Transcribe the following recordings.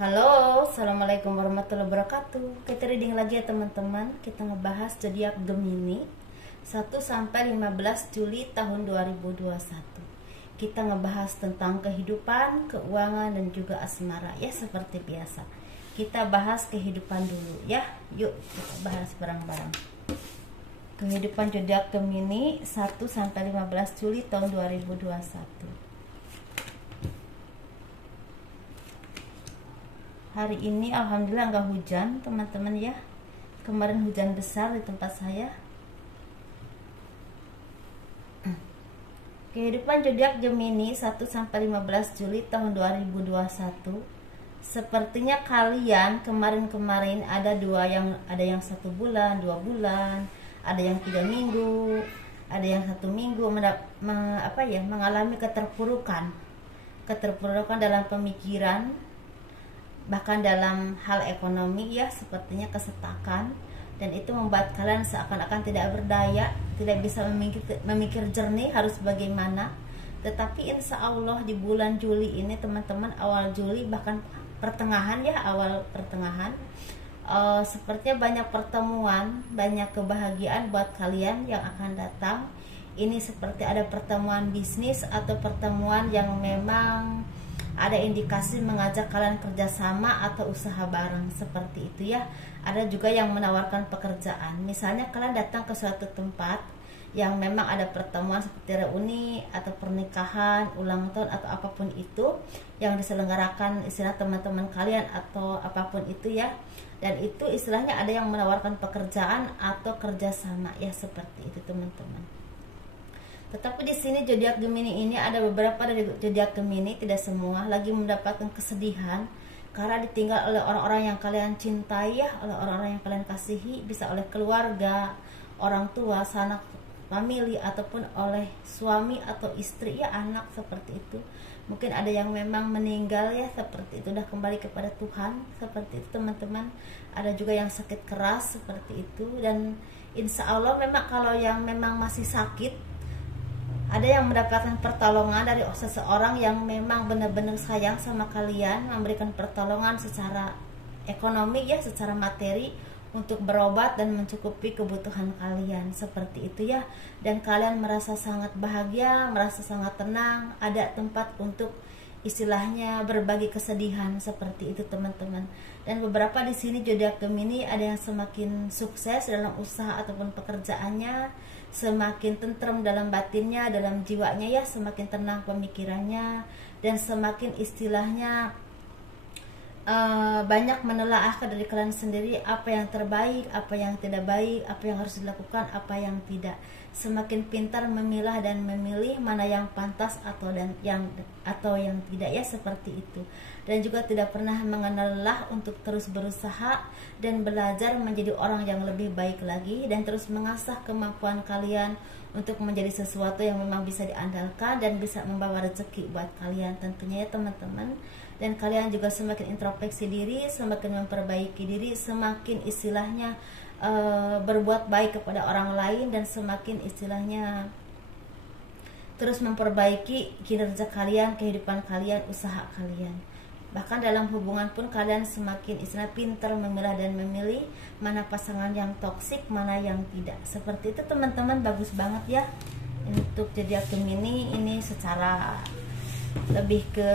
Halo, assalamualaikum warahmatullahi wabarakatuh. Kita reading lagi ya teman-teman. Kita ngebahas zodiak Gemini 1 sampai 15 Juli tahun 2021. Kita ngebahas tentang kehidupan, keuangan dan juga asmara ya seperti biasa. Kita bahas kehidupan dulu ya. Yuk kita bahas bareng-bareng. Kehidupan zodiak Gemini 1 sampai 15 Juli tahun 2021. Hari ini alhamdulillah nggak hujan teman-teman ya. Kemarin hujan besar di tempat saya. Kehidupan zodiak Gemini 1 sampai 15 Juli tahun 2021. Sepertinya kalian kemarin-kemarin ada yang 1 bulan, 2 bulan, ada yang 3 minggu, ada yang 1 minggu mengalami keterpurukan dalam pemikiran, bahkan dalam hal ekonomi ya, sepertinya kesetakan, dan itu membuat kalian seakan-akan tidak berdaya, tidak bisa memikir jernih harus bagaimana. Tetapi insya Allah di bulan Juli ini teman-teman, awal Juli bahkan awal pertengahan, sepertinya banyak pertemuan, banyak kebahagiaan buat kalian yang akan datang. Ini seperti ada pertemuan bisnis atau pertemuan yang memang ada indikasi mengajak kalian kerjasama atau usaha bareng seperti itu ya. Ada juga yang menawarkan pekerjaan. Misalnya kalian datang ke suatu tempat yang memang ada pertemuan seperti reuni atau pernikahan, ulang tahun atau apapun itu yang diselenggarakan istilah teman-teman kalian atau apapun itu ya. Dan itu istilahnya ada yang menawarkan pekerjaan atau kerjasama ya, seperti itu teman-teman. Tetapi di sini zodiak Gemini ini ada beberapa dari zodiak Gemini, tidak semua, lagi mendapatkan kesedihan karena ditinggal oleh orang-orang yang kalian cintai ya, oleh orang-orang yang kalian kasihi, bisa oleh keluarga, orang tua, sanak famili, ataupun oleh suami atau istri ya, anak, seperti itu. Mungkin ada yang memang meninggal ya, seperti itu, udah kembali kepada Tuhan, seperti itu teman-teman. Ada juga yang sakit keras seperti itu. Dan insya Allah memang kalau yang memang masih sakit, ada yang mendapatkan pertolongan dari seseorang yang memang benar-benar sayang sama kalian, memberikan pertolongan secara ekonomi ya, secara materi untuk berobat dan mencukupi kebutuhan kalian, seperti itu ya. Dan kalian merasa sangat bahagia, merasa sangat tenang, ada tempat untuk istilahnya berbagi kesedihan, seperti itu teman-teman. Dan beberapa di sini zodiak Gemini ada yang semakin sukses dalam usaha ataupun pekerjaannya, semakin tentrem dalam batinnya, dalam jiwanya ya, semakin tenang pemikirannya, dan semakin istilahnya banyak menelaah ke diri kalian sendiri, apa yang terbaik, apa yang tidak baik, apa yang harus dilakukan, apa yang tidak. Semakin pintar memilah dan memilih mana yang pantas atau yang tidak ya, seperti itu. Dan juga tidak pernah mengenal lelah untuk terus berusaha dan belajar menjadi orang yang lebih baik lagi, dan terus mengasah kemampuan kalian untuk menjadi sesuatu yang memang bisa diandalkan dan bisa membawa rezeki buat kalian tentunya ya teman-teman. Dan kalian juga semakin introspeksi diri, semakin memperbaiki diri, semakin istilahnya berbuat baik kepada orang lain, dan semakin istilahnya terus memperbaiki kinerja kalian, kehidupan kalian, usaha kalian. Bahkan dalam hubungan pun kalian semakin istilah pintar memilah dan memilih mana pasangan yang toksik, mana yang tidak. Seperti itu teman-teman, bagus banget ya untuk zodiak Gemini ini. Secara lebih ke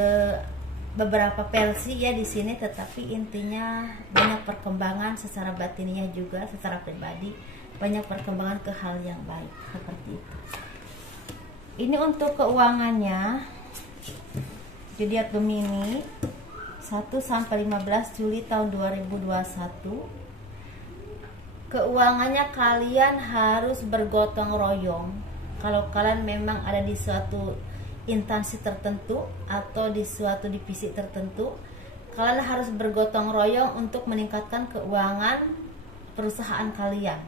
beberapa versi ya di sini, tetapi intinya banyak perkembangan secara batinnya juga, secara pribadi banyak perkembangan ke hal yang baik, seperti itu. Ini untuk keuangannya zodiak Gemini 1 sampai 15 Juli tahun 2021. Keuangannya kalian harus bergotong royong. Kalau kalian memang ada di suatu instansi tertentu atau di suatu divisi tertentu, kalian harus bergotong royong untuk meningkatkan keuangan perusahaan kalian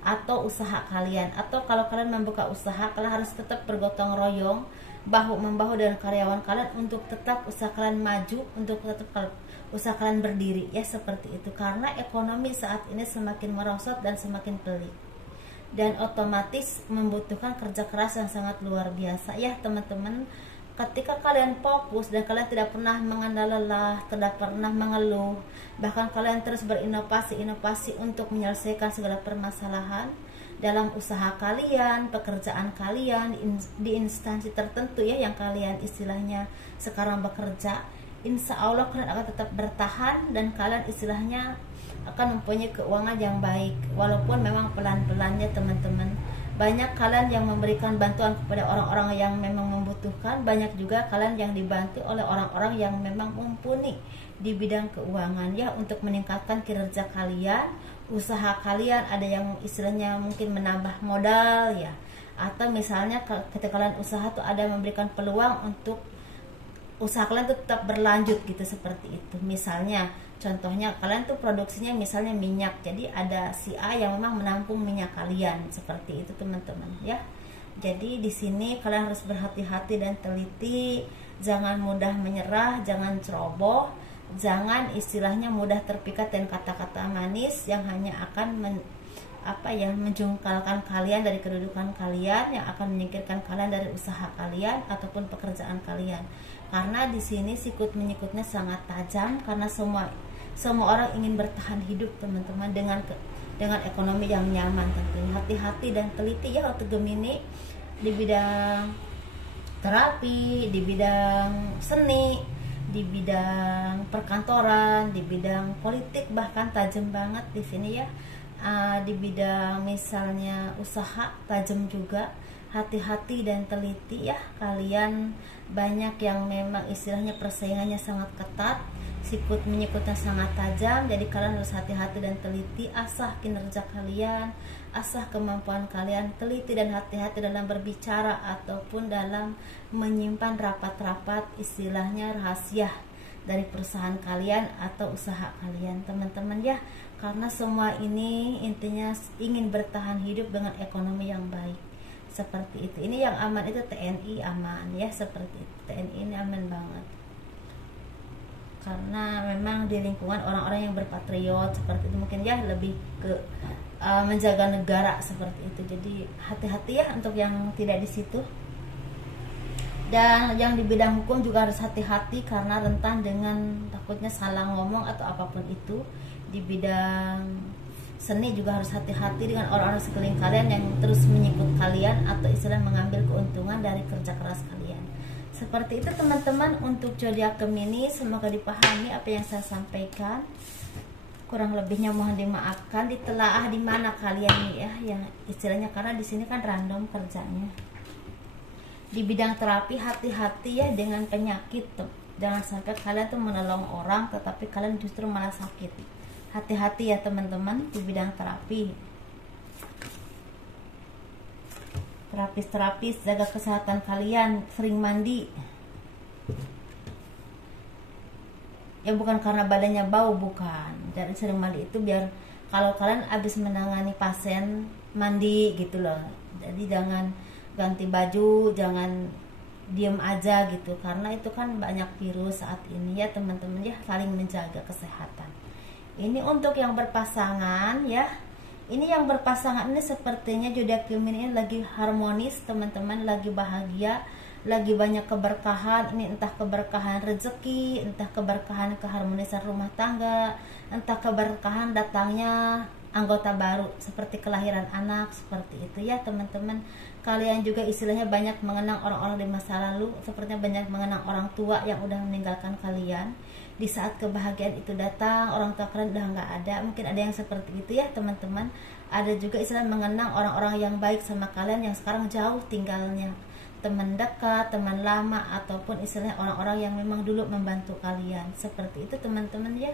atau usaha kalian. Atau kalau kalian membuka usaha, kalian harus tetap bergotong royong, bahu membahu dengan karyawan kalian untuk tetap usaha kalian maju, untuk tetap usaha kalian berdiri ya, seperti itu. Karena ekonomi saat ini semakin merosot dan semakin pelik, dan otomatis membutuhkan kerja keras yang sangat luar biasa ya teman-teman. ketika kalian fokus dan kalian tidak pernah mengenal lelah, tidak pernah mengeluh, bahkan kalian terus berinovasi untuk menyelesaikan segala permasalahan dalam usaha kalian, pekerjaan kalian, di instansi tertentu ya yang kalian istilahnya sekarang bekerja, insya Allah kalian akan tetap bertahan dan kalian istilahnya akan mempunyai keuangan yang baik, walaupun memang pelan-pelan ya teman-teman. Banyak kalian yang memberikan bantuan kepada orang-orang yang memang membutuhkan, banyak juga kalian yang dibantu oleh orang-orang yang memang mumpuni di bidang keuangan ya, untuk meningkatkan kinerja kalian, usaha kalian. Ada yang istilahnya mungkin menambah modal ya, atau misalnya ketika kalian usaha tuh ada memberikan peluang untuk usaha kalian tuh tetap berlanjut gitu, seperti itu. Misalnya contohnya kalian tuh produksinya misalnya minyak, jadi ada si A yang memang menampung minyak kalian, seperti itu teman-teman ya. Jadi di sini kalian harus berhati-hati dan teliti, jangan mudah menyerah, jangan ceroboh, jangan istilahnya mudah terpikat dan kata-kata manis yang hanya akan menjungkalkan kalian dari kedudukan kalian, yang akan menyingkirkan kalian dari usaha kalian ataupun pekerjaan kalian. Karena di sini sikut menyikutnya sangat tajam, karena semua orang ingin bertahan hidup teman-teman dengan ekonomi yang nyaman tentunya. Hati-hati dan teliti ya untuk Gemini di bidang terapi, di bidang seni, di bidang perkantoran, di bidang politik, bahkan tajam banget di sini ya. Di bidang misalnya usaha tajam juga. Hati-hati dan teliti ya, kalian banyak yang memang istilahnya persaingannya sangat ketat, sikut menyikutnya sangat tajam. Jadi kalian harus hati-hati dan teliti, asah kinerja kalian, asah kemampuan kalian, teliti dan hati-hati dalam berbicara ataupun dalam menyimpan rapat-rapat istilahnya rahasia dari perusahaan kalian atau usaha kalian teman-teman ya. Karena semua ini intinya ingin bertahan hidup dengan ekonomi yang baik, seperti itu. Ini yang aman itu TNI aman ya, seperti itu. TNI ini aman banget karena memang di lingkungan orang-orang yang berpatriot, seperti itu mungkin ya, lebih ke menjaga negara, seperti itu. Jadi hati-hati ya untuk yang tidak di situ. Dan yang di bidang hukum juga harus hati-hati karena rentan dengan takutnya salah ngomong atau apapun itu. Di bidang seni juga harus hati-hati dengan orang-orang sekeliling kalian yang terus menyikut kalian atau istilah mengambil keuntungan dari kerja keras kalian. Seperti itu teman-teman untuk zodiak Gemini. Semoga dipahami apa yang saya sampaikan. Kurang lebihnya mohon dimaafkan. Ditelaah di mana kalian nih ya, yang istilahnya, karena di sini kan random kerjanya. Di bidang terapi hati-hati ya dengan penyakit. Jangan sampai kalian tuh menolong orang tetapi kalian justru malah sakit. Hati-hati ya teman-teman di bidang terapi. Terapis jaga kesehatan kalian, sering mandi. Ya bukan karena badannya bau, bukan. Jadi sering mandi itu biar kalau kalian habis menangani pasien mandi gitu loh. Jadi jangan ganti baju, jangan diem aja gitu, karena itu kan banyak virus saat ini ya teman-teman ya. Saling menjaga kesehatan. Ini untuk yang berpasangan ya. Ini yang berpasangan ini sepertinya zodiak Gemini ini lagi harmonis teman-teman, lagi bahagia, lagi banyak keberkahan. Ini entah keberkahan rezeki, entah keberkahan keharmonisan rumah tangga, entah keberkahan datangnya anggota baru seperti kelahiran anak, seperti itu ya teman-teman. Kalian juga istilahnya banyak mengenang orang-orang di masa lalu, sepertinya banyak mengenang orang tua yang udah meninggalkan kalian. Di saat kebahagiaan itu datang, orang tua kalian udah nggak ada. Mungkin ada yang seperti itu ya teman-teman. Ada juga istilah mengenang orang-orang yang baik sama kalian yang sekarang jauh tinggalnya, teman dekat, teman lama, ataupun istilahnya orang-orang yang memang dulu membantu kalian, seperti itu teman-teman ya.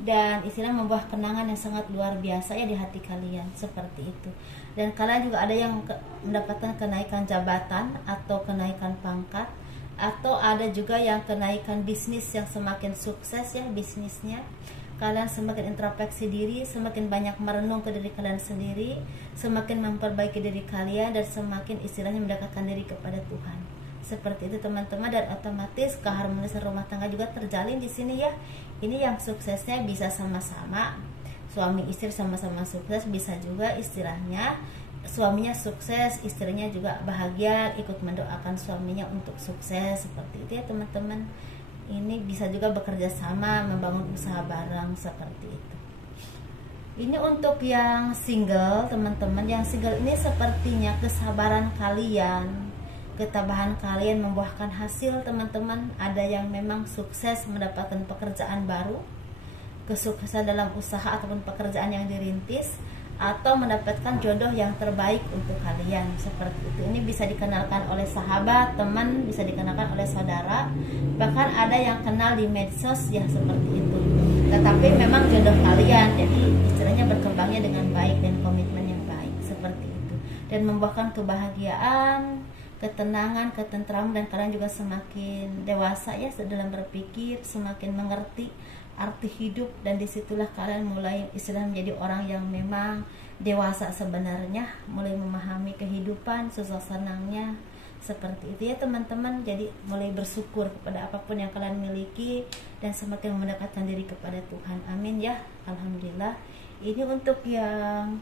Dan istilah membuat kenangan yang sangat luar biasa ya di hati kalian, seperti itu. Dan kalian juga ada yang mendapatkan kenaikan jabatan atau kenaikan pangkat, atau ada juga yang kenaikan bisnis yang semakin sukses ya bisnisnya. Kalian semakin introspeksi diri, semakin banyak merenung ke diri kalian sendiri, semakin memperbaiki diri kalian, dan semakin istilahnya mendekatkan diri kepada Tuhan. Seperti itu teman-teman. Dan otomatis keharmonisan rumah tangga juga terjalin di sini ya. Ini yang suksesnya bisa sama-sama, suami istri sama-sama sukses, bisa juga istilahnya suaminya sukses, istrinya juga bahagia, ikut mendoakan suaminya untuk sukses, seperti itu ya teman-teman. Ini bisa juga bekerja sama, membangun usaha bareng, seperti itu. Ini untuk yang single teman-teman. Yang single ini sepertinya kesabaran kalian, ketabahan kalian membuahkan hasil teman-teman. Ada yang memang sukses mendapatkan pekerjaan baru, kesuksesan dalam usaha ataupun pekerjaan yang dirintis, atau mendapatkan jodoh yang terbaik untuk kalian, seperti itu. Ini bisa dikenalkan oleh sahabat, teman, bisa dikenalkan oleh saudara, bahkan ada yang kenal di medsos ya, seperti itu. Tetapi memang jodoh kalian, jadi istilahnya berkembangnya dengan baik dan komitmen yang baik, seperti itu, dan membuahkan kebahagiaan, ketenangan, ketentraman, dan kalian juga semakin dewasa ya dalam berpikir, semakin mengerti arti hidup, dan disitulah kalian mulai istilah menjadi orang yang memang dewasa sebenarnya, mulai memahami kehidupan, susah senangnya, seperti itu ya teman-teman. Jadi mulai bersyukur kepada apapun yang kalian miliki dan semakin mendekatkan diri kepada Tuhan. Amin ya, alhamdulillah. Ini untuk yang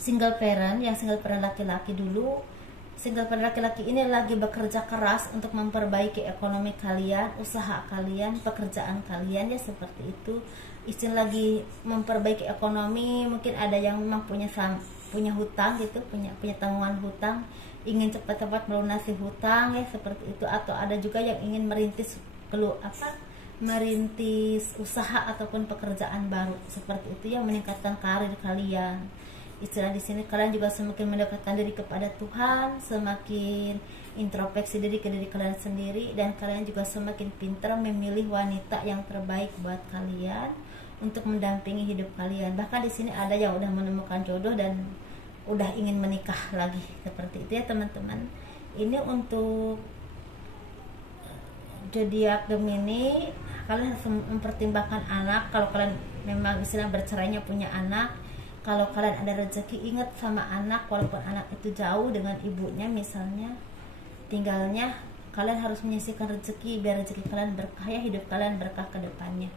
single parent, yang single parent laki-laki dulu. Single parent laki-laki ini lagi bekerja keras untuk memperbaiki ekonomi kalian, usaha kalian, pekerjaan kalian ya, seperti itu. Istilah lagi memperbaiki ekonomi, mungkin ada yang memang punya hutang gitu, punya tanggungan hutang, ingin cepat-cepat melunasi hutang ya, seperti itu. Atau ada juga yang ingin merintis merintis usaha ataupun pekerjaan baru, seperti itu ya, meningkatkan karir kalian. Istilah di sini kalian juga semakin mendekatkan diri kepada Tuhan, semakin introspeksi diri ke diri kalian sendiri, dan kalian juga semakin pintar memilih wanita yang terbaik buat kalian untuk mendampingi hidup kalian. Bahkan di sini ada yang udah menemukan jodoh dan udah ingin menikah lagi, seperti itu ya teman-teman. Ini untuk zodiak Gemini, kalian harus mempertimbangkan anak. Kalau kalian memang istilah bercerainya punya anak, kalau kalian ada rezeki, ingat sama anak, walaupun anak itu jauh dengan ibunya misalnya tinggalnya, kalian harus menyisihkan rezeki biar rezeki kalian berkah ya, hidup kalian berkah ke depannya.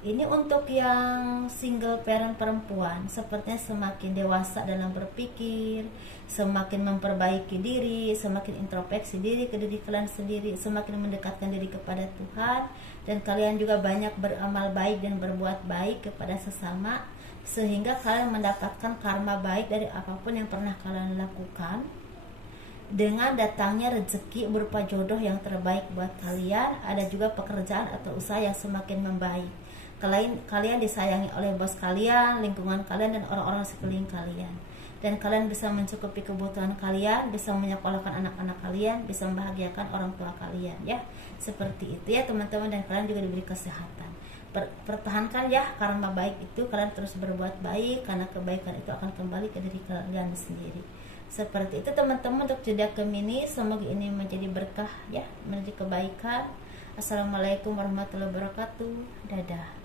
Ini untuk yang single parent perempuan, sepertinya semakin dewasa dalam berpikir, semakin memperbaiki diri, semakin introspeksi diri ke diri kalian sendiri, semakin mendekatkan diri kepada Tuhan, dan kalian juga banyak beramal baik dan berbuat baik kepada sesama, sehingga kalian mendapatkan karma baik dari apapun yang pernah kalian lakukan. Dengan datangnya rezeki berupa jodoh yang terbaik buat kalian, ada juga pekerjaan atau usaha yang semakin membaik. Kalian disayangi oleh bos kalian, lingkungan kalian, dan orang-orang sekeliling kalian. Dan kalian bisa mencukupi kebutuhan kalian, bisa menyekolahkan anak-anak kalian, bisa membahagiakan orang tua kalian ya. Seperti itu ya teman-teman, dan kalian juga diberi kesehatan. Pertahankan ya karma baik itu, kalian terus berbuat baik, karena kebaikan itu akan kembali ke diri kalian sendiri. Seperti itu teman-teman untuk zodiak Gemini. Semoga ini menjadi berkah ya, menjadi kebaikan. Assalamualaikum warahmatullahi wabarakatuh. Dadah.